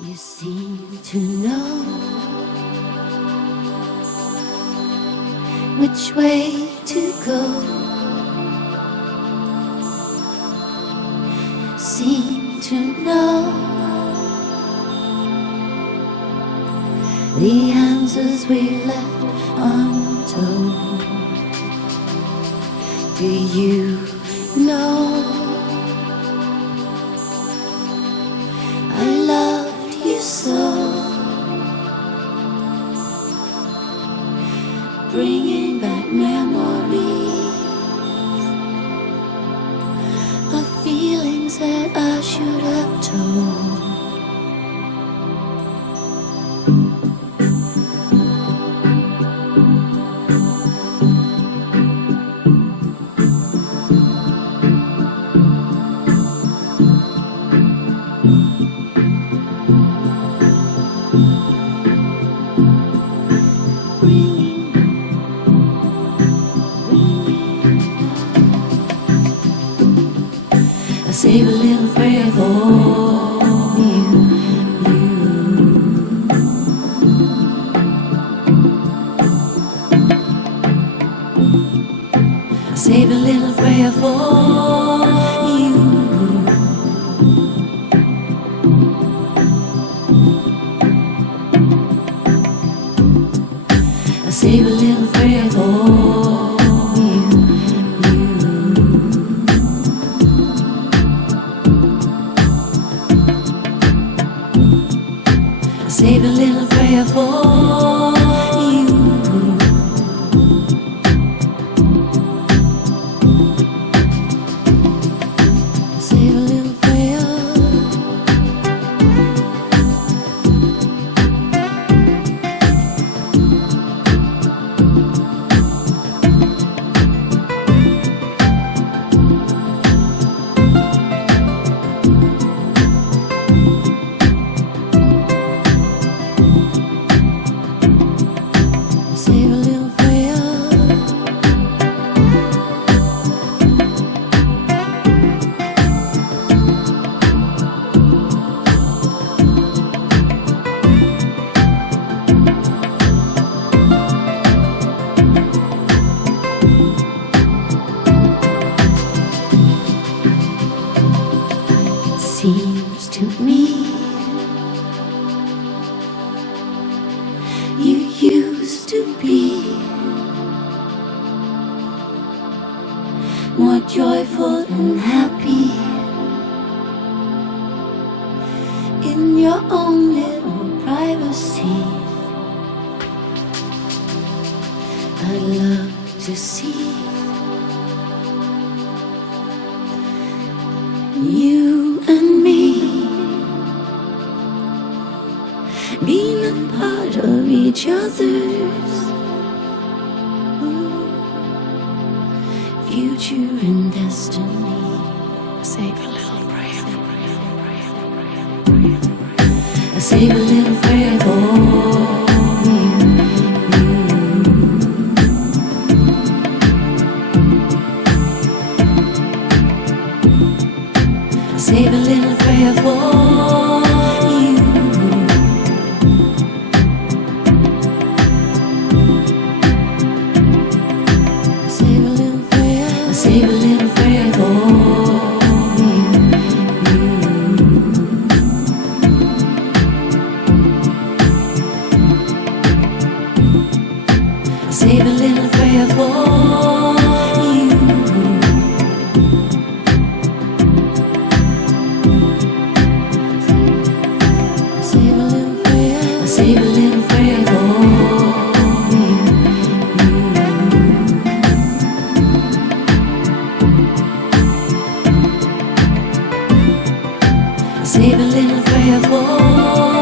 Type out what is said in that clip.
You seem to know which way to go. Seem to know the answers we left untold. Do you know I loved you so? Bringing back memories of feelings that I should have told. Save a little prayer for you. Save a little prayer for you. Save a little prayer for you. Save a little prayer for you. Save a little prayer. Save a little prayer. It seems to me you used to be more joyful and happy in your own little privacy. I'd love to see you and me being a part of each other's future and destiny. Save a little prayer. Save a little prayer for you. Save a little prayer for you. Save a little prayer. Save a little prayer for you. Save a little prayer for you. Save a little prayer. Save a little prayer for you. Save a little prayer for